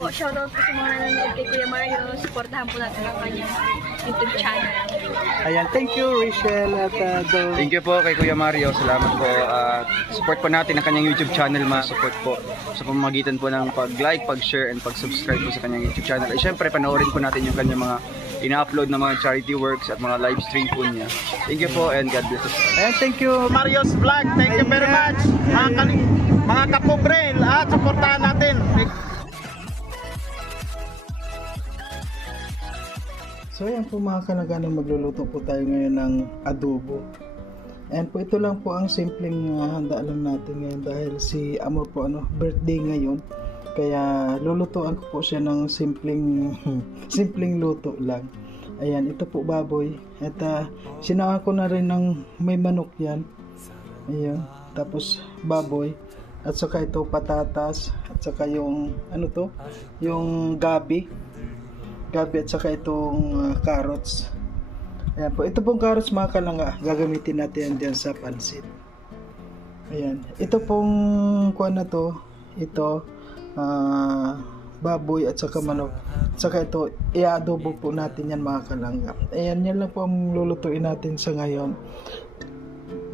Shoutout po sa mga nanonood kay Kuya Mario. Supportahan po natin ang kanyang YouTube channel. Ayan, thank you Rachel at Thank you po kay Kuya Mario. Salamat po. Support po natin ang kanyang YouTube channel. Support po sa pamamagitan po ng pag-like, pag-share, and pag-subscribe po sa kanyang YouTube channel. At syempre, panoorin po natin yung kanyang mga ina-upload na mga charity works at mga live stream po niya. Thank you po and God bless us. Ayan, thank you Mario's Vlog. Thank you very much. Mga kapobre, at supportahan natin. So ayan po mga kalagano, magluluto po tayo ngayon ng adobo. And po ito lang po ang simpleng handa lang natin ngayon dahil si Amor po birthday ngayon. Kaya lulutuan ko po siya ng simpleng luto lang. Ayan, ito po baboy. At sinaka ko na rin ng may manok yan. Ayan, tapos baboy. At saka ito patatas. At saka yung yung gabi at saka itong carrots. Ayan po, ito pong carrots mga kalangga, gagamitin natin dyan sa pansit. Ayan, ito pong kuha na to, ito baboy at saka manok, at saka ito i-adobo po natin yan mga kalangga. Ayan, yan lang po ang lulutuin natin sa ngayon.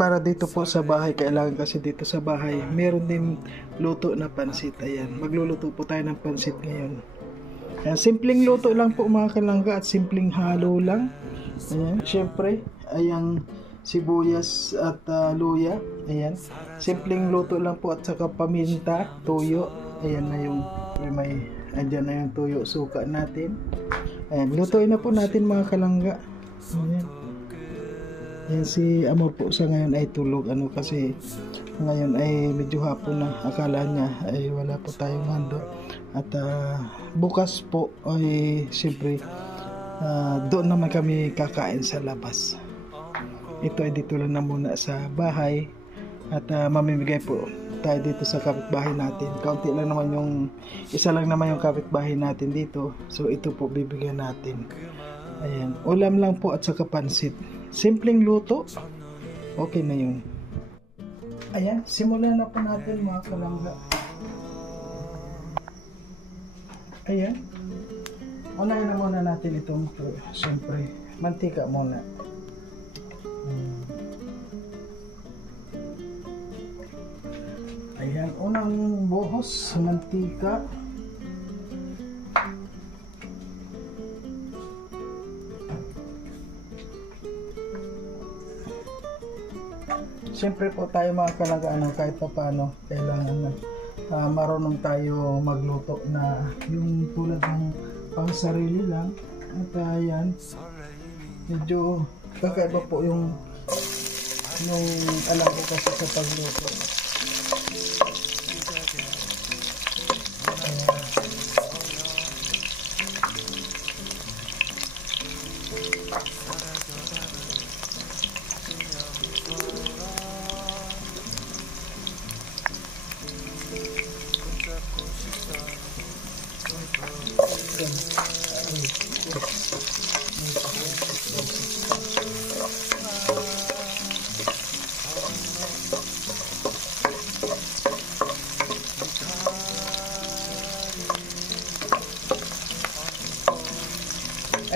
Para dito po sa bahay, kailangan kasi dito sa bahay meron din luto na pansit. Ayan, magluluto po tayo ng pansit ngayon. Ayan, simpleng luto lang po mga kalangga at simpleng halo lang. Ayan, syempre, ayan, sibuyas at luya. Ayan, simpleng luto lang po at saka paminta, tuyo. Ayan na yung andyan na yung tuyo, suka natin. Ayan, lutuin na po natin mga kalangga. Ayan. Ayan, si Amor po sa ngayon ay tulog kasi ngayon ay medyo hapon na, akala niya ay wala po tayong hando. At bukas po ay siyempre doon naman kami kakain sa labas. Ito ay dito lang na muna sa bahay at mamimigay po tayo dito sa kapitbahay natin. Kaunti lang naman isa lang naman yung kapitbahay natin dito. So ito po bibigyan natin. Ayan, ulam lang po at saka pansit. Simpleng luto. Okay na yun. Ayan, simulan na po natin mga kalangga. Ayan. Unahin na muna natin itong siyempre, mantika muna. Ayan, unang buhos, mantika. Siyempre po tayo mga kalangga, kahit pa paano, kailangan marunong tayo magluto na yung tulad ng pang sarili lang. At ayan, medyo kakaiba po yung alam ko kasi sa pagluto.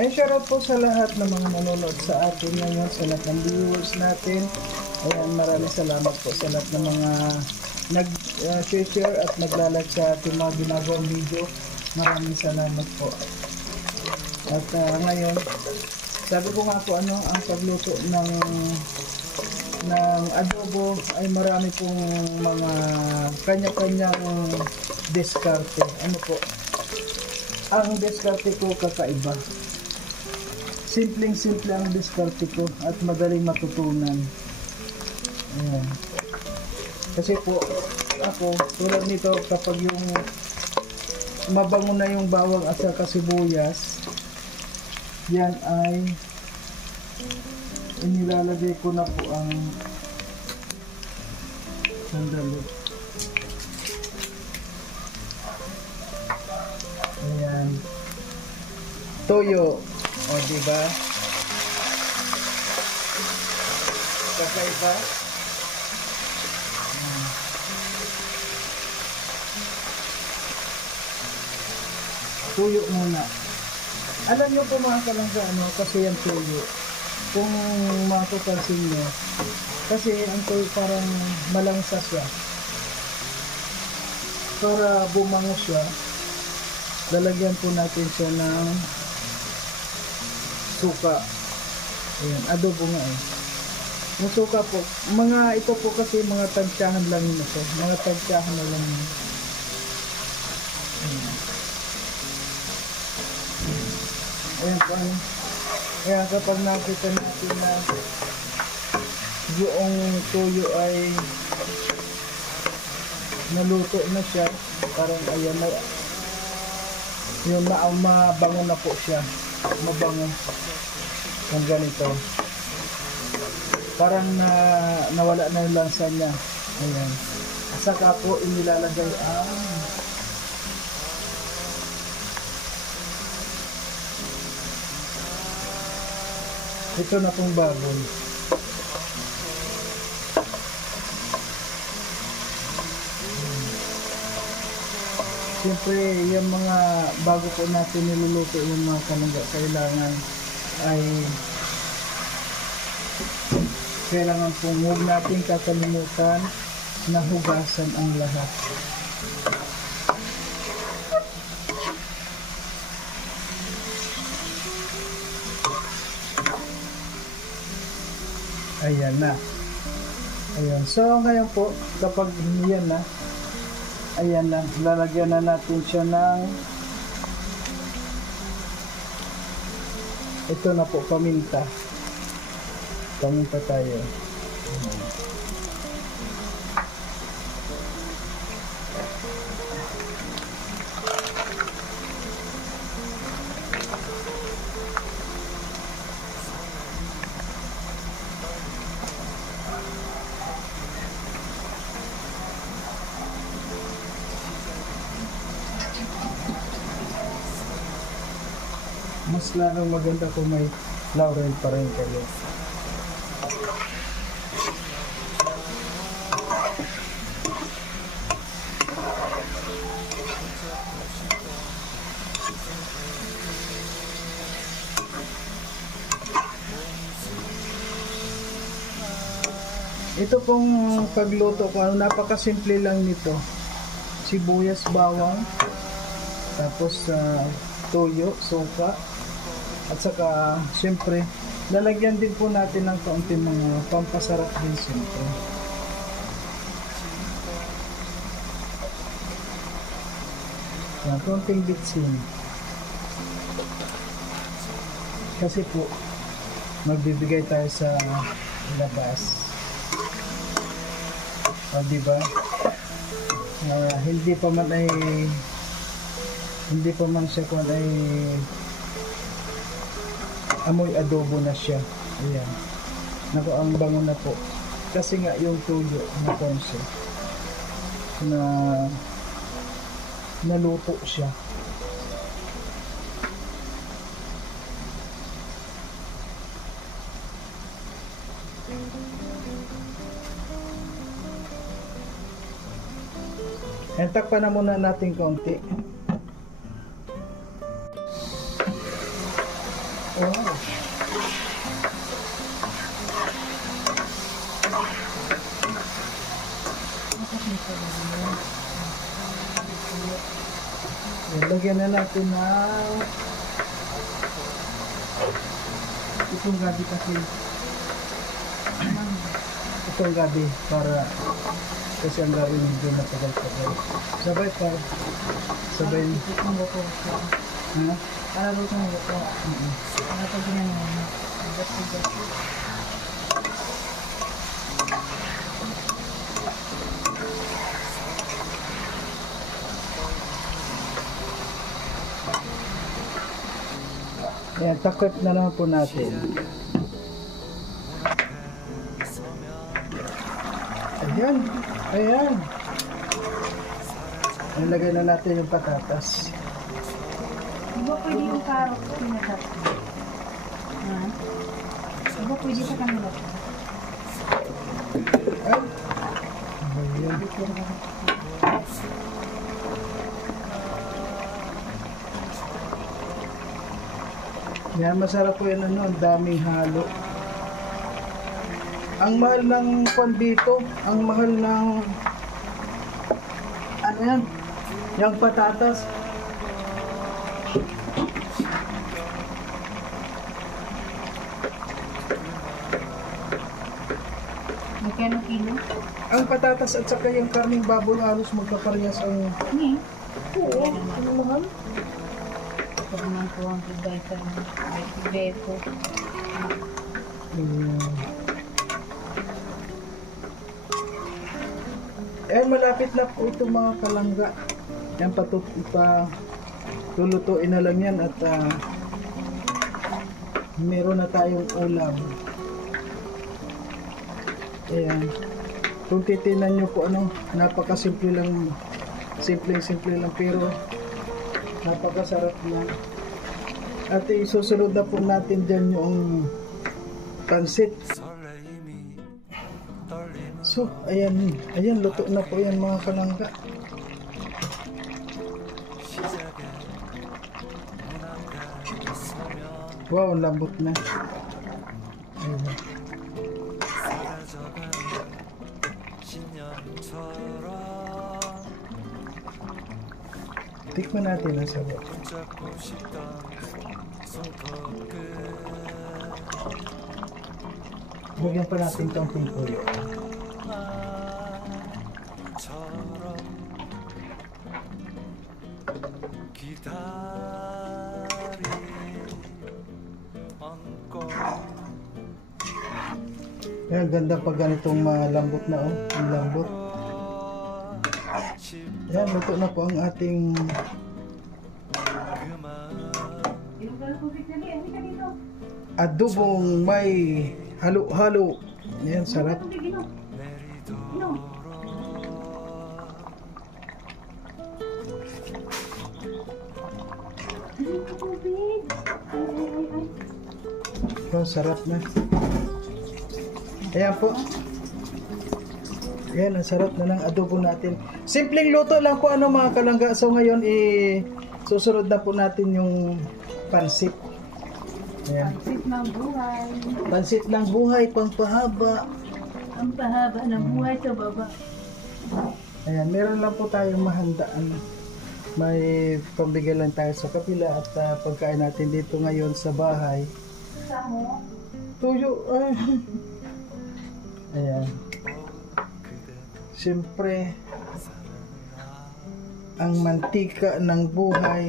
Ay, shoutout po sa lahat ng mga nanonood sa atin ngayon, sa lahat ng viewers natin. Ayan, maraming salamat po sa lahat ng mga nag-share at naglalike sa ating mga ginagawang video. Maraming salamat po. At ngayon, sabi ko nga po ang pagluto ng adobo ay marami pong mga kanya-kanyang diskarte. Ano po? Ang diskarte ko kakaiba. Simpleng-simple ang diskarte ko at madaling matutunan. Ayan. Kasi po, ako, tulad nito, kapag yung mabango na yung bawang at saka sibuyas, yan ay inilalagay ko na po ang sandali. Ayan. Toyo. O, diba? Kakaiba? tuyo muna. Alam nyo po mga kalangga, ano, kasi yung tuyo. Kung matupansin nyo, kasi ang tuyo parang malangsa siya. Para bumango siya, lalagyan po natin siya ng suka. Ayan, adobo nga eh. Yung suka po, mga ito po kasi mga tansyahan lang yun ito. Mga tansyahan na lang yun. Ayan. Ayan po. Kaya kapag nakita natin na yung tuyo ay naluto na siya, parang ayan na yung mabango na po siya, mabango yung ganito, parang nawala na yung lansa niya. Ayan, saka po inilalagay ang ito na pong baboy. Siyempre, yung mga bago po natin niluluto yung mga kalangga, kailangan pong huwag natin kakalimutan na hugasan ang lahat. Ayan na. Ayan. So, ngayon po, kapag yan na, ayan na, lalagyan na natin siya ng ito na po, paminta. Paminta tayo. Mas lalong maganda kung may laurel pa rin kayo. Ito pong pagluto ko, napakasimple lang nito. Sibuyas, bawang, tapos toyo, suka, at saka siyempre lalagyan din po natin ng kaunti mga pampasarap din siyempre. Kaunting bitsin. Kasi po magbibigay tayo sa labas. O diba? Hindi pa man siya kung ay amoy adobo na siya. Ayan. Naku, ang bango na po. Kasi nga yung tuyo na konse na naluto siya. Takpan na muna natin konti. Oh. Lagyan na natin ng itong gabi kasi itong gabi para kasi ang gabi medyo matagal-tagal. Sabay pa. Sabay. Ha? Para luto ng luto. Para pag ginagawa. Bigas-bigas. Ayan, takip na naman po natin. Ayan. Ayan. Nilagay na natin yung patatas. Di ba pwede yung carrot ko pinatap? Ha? Di ba pwede sa kanila? Ay. Ayan. Yan, masarap po yan, ano, ang daming halo. Ang mahal ng kwan dito, ang mahal ng ano yan, yung patatas. Magkano kilo? Ang patatas at saka yung karning baboy halos magkaparehas ang... Ni? Oo, ang mahal. Pag naman po ang tibay sa Beto. Eh, malapit na po ito mga kalangga. Yan, lulutuin na lang yan at meron na tayong ulam. Ayan. Kung titinan nyo po, ano, napakasimple lang, simple lang, pero napakasarap niya. At isusunod na po natin dyan yung pansit. So, ayan, luto na po yan mga kalangga. Wow, lambot na. Ayan. Tikman natin ang sarap. Bigyan pa natin kaunting puyo. Yan, ganda pag ganitong malambot na, oh. Ang lambot. Yan, luto na po ang ating adobong may halo-halo. Yan, sarap. Yan, sarap na. Ayan po. Ayan, ang sarap na ng adobo natin. Simpleng luto lang po, ano mga kalangga. So ngayon, susunod na po natin yung pansit. Ayan. Pansit ng buhay. Pansit ng buhay, pangpahaba. Ang pahaba ng buhay sa baba. Ayan, meron lang po tayong mahandaan. May pambigay lang tayo sa kapila at pagkain natin dito ngayon sa bahay. Samo. Tuyo. Ayan. Siyempre, ang mantika ng buhay.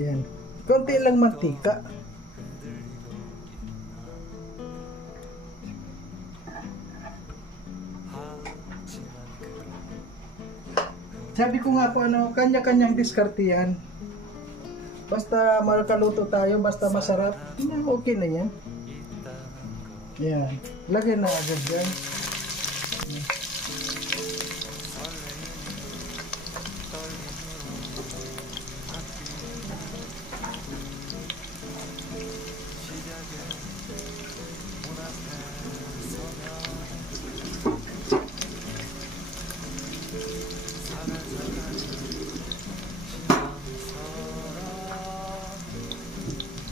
Ayan. Konti lang mantika. Sabi ko nga po, ano, kanya-kanyang diskarte yan. Basta malakaluto tayo, basta masarap, okay na yan. Yan. Lagay na agad yan.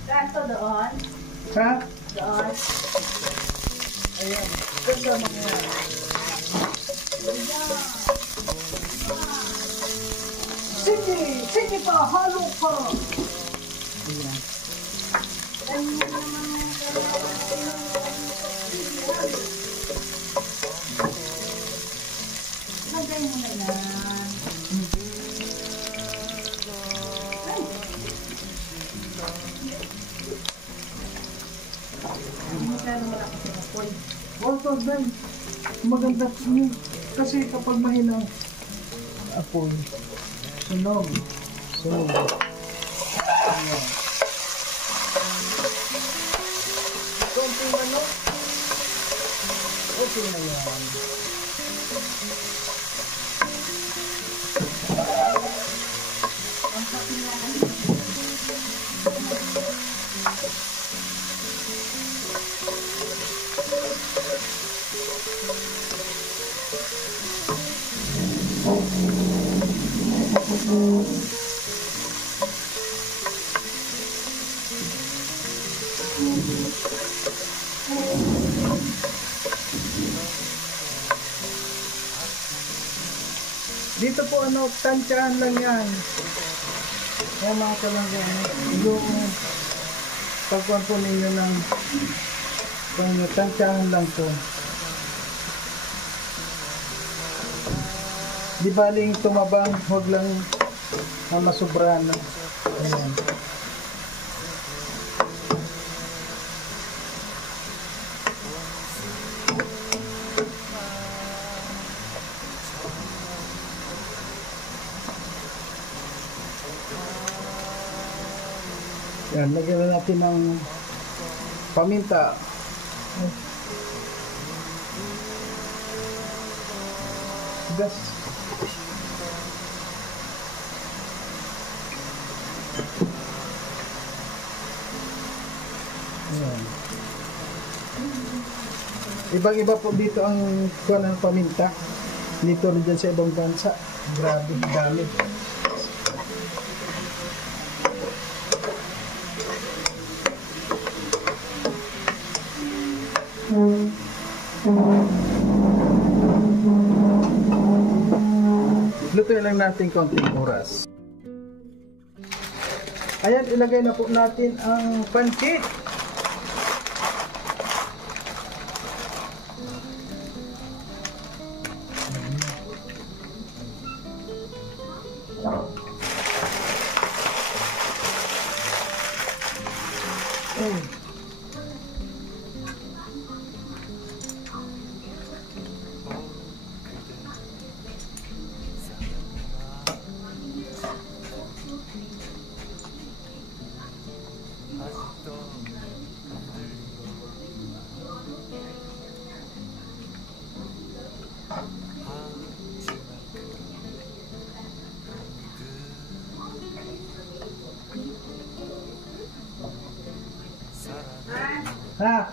Kaso doon? Ha? Doon? Ayan. Kasama mo yan. Sige pa, halo ka. Ayan. Lagay mo na lang. Water din. Maganda yun. Kasi kapag mahina apoy, sunog. Ayan. Konting ano? Okay na yan. Dito po ano, tansyahan lang yan. Kaya mga kalanggang, yung pagkuhan po ninyo ng tansyahan lang po. Di baling tumabang, huwag lang masubrahan. Ayan. Yan, lagyan na natin ng paminta. Gas. Yan. Ibang-iba po dito ang kuha ng paminta. Dito rin dyan sa ibang bansa. Grabe, dami. Lutuin lang natin konting oras. Ayan, ilagay na po natin ang pancake. Ha?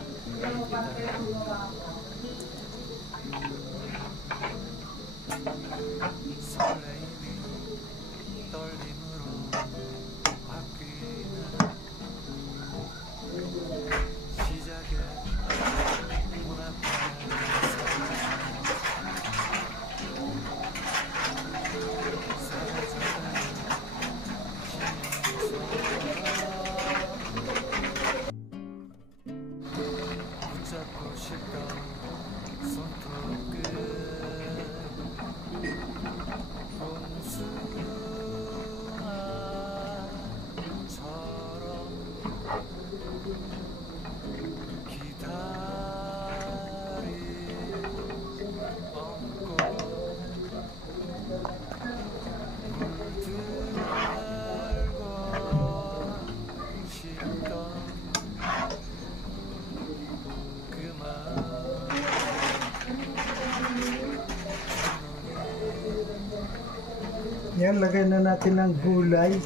Yan, lagay na natin ng gulay.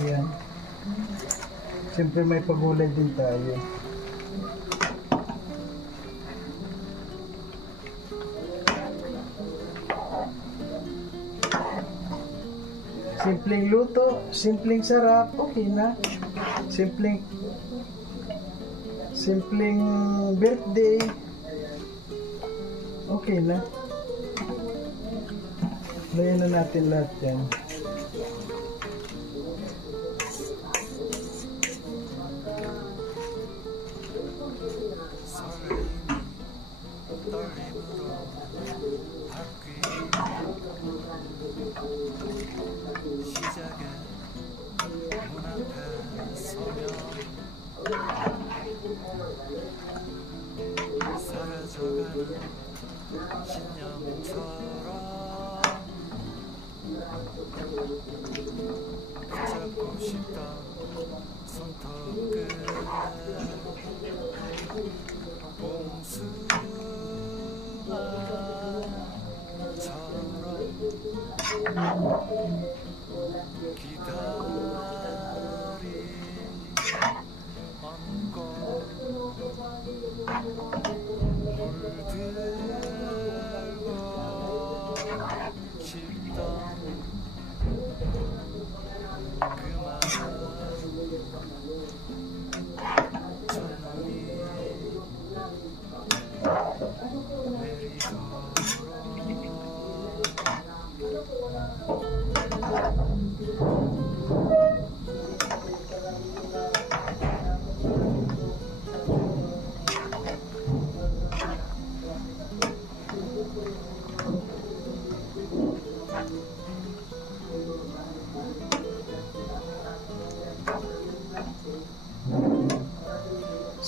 Ayan. Siyempre may pagulay din tayo. Simpleng luto, simpleng sarap, okay na. Simpleng birthday, okay na. Layan na natin lahat yan.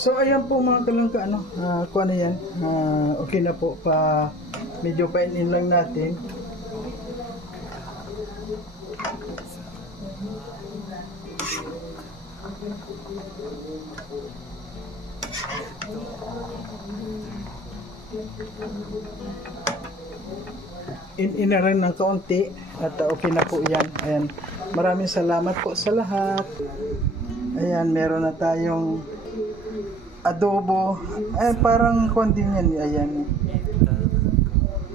So ayan po mga kalangga, ano, kung ano yan, okay na po, medyo painin lang natin. In rin ng kaunti at okay na po yan. Ayan, maraming salamat po sa lahat. Ayan, meron na tayong adobo. Ayan, parang kundi yan. Ayan.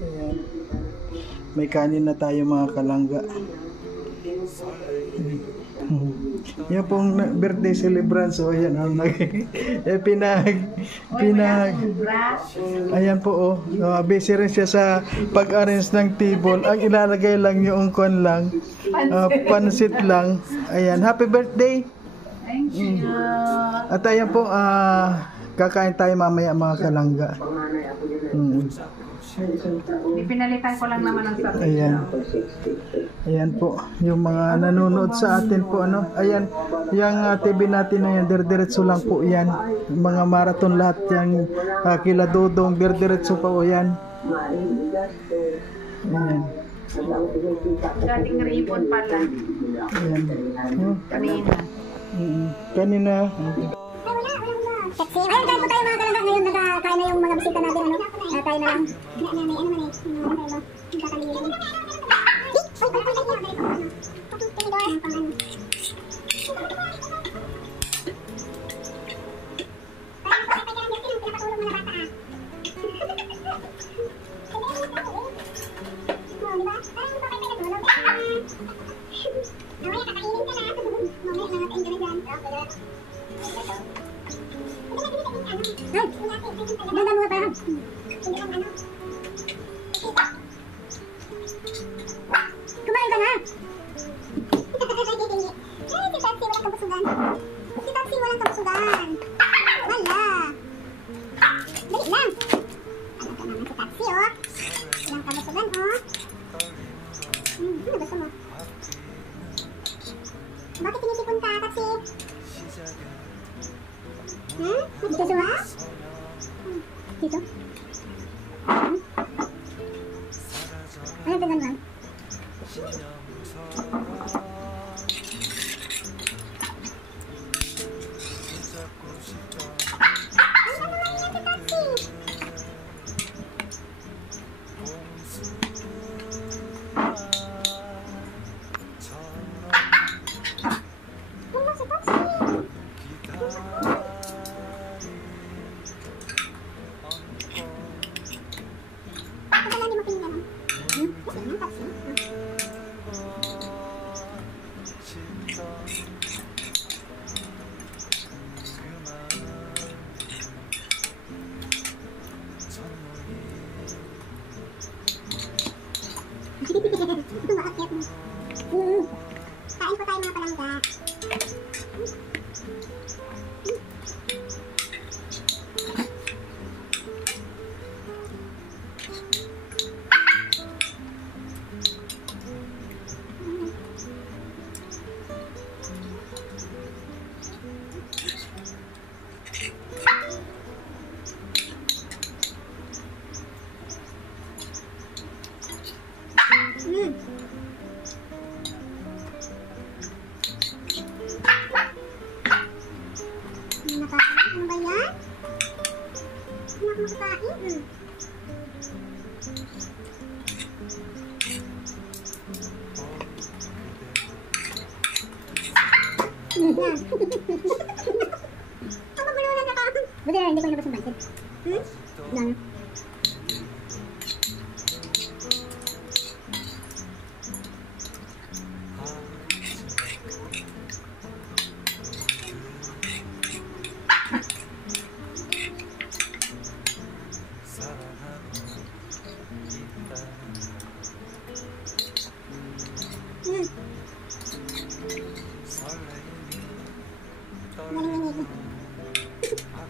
Ayan. May kanin na tayo mga kalangga. Yan pong birthday celebrants. So, ayan. Ayan po, oh. Busy rin siya sa pag-arrange ng table. Ang ilalagay lang yung kon lang. Pansit lang. Ayan. Happy birthday! Thank you. At ayan po, kakain tayo mamaya mga kalangga. Pinalitan ko lang naman ang sabi. Ayan. Ayan po, yung mga nanonood sa atin po, ano. Ayan, yung TV natin na yan, dirdiretso lang po yan. Mga marathon lahat yan, kila Dodong, dirdiretso po yan. Ayan. Dating ribbon pala. Ayan. Kanina. Kanina. Sexy. Ayun, kain po tayo mga kalangga. Ngayon nagkakain na yung mga bisita natin. Ano? Kain na lang. Ganda mo pa. Kumain ka na. Si Taxi walang kabusugan. Si Taxi walang kabusugan. Wala. Dali lang. Ano ka naman si Taxi, oh. Walang kabusugan, oh. Ano gusto mo? Bakit tinitipon ka, Taxi? Dito ba? Dito? Ano tingnan lang? Kain po tayo mga palangga. Ano ba yan? Ano ako makakain? Ano ba naman nakakain? Buti na, hindi ko nabas ng bansit. Lang.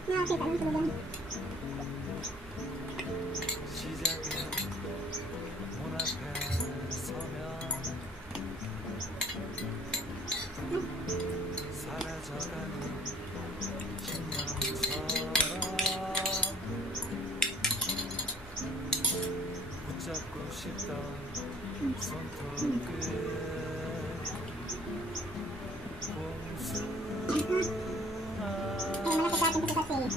Nakakita lang talaga. kasi.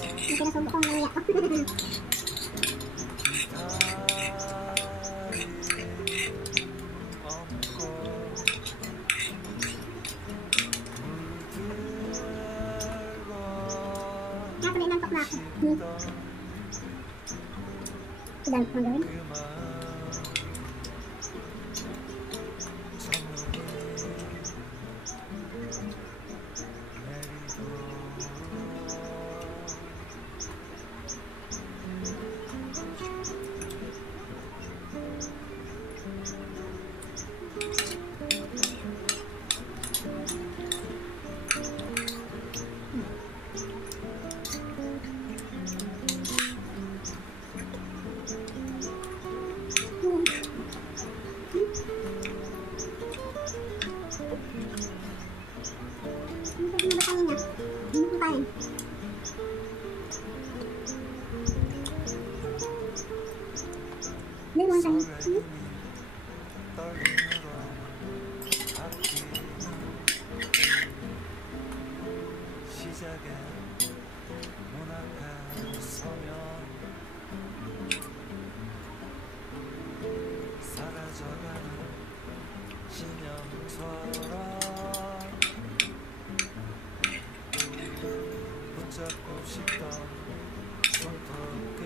Hindi sinasubok kong luya ko. Nakulit ng tok na ako. Sudan ko gawin.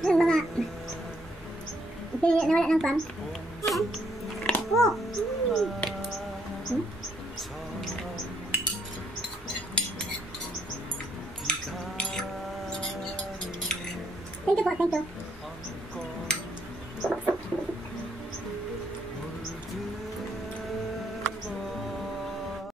Yung mga nawala ng pam. Oh. Thank you po, thank you.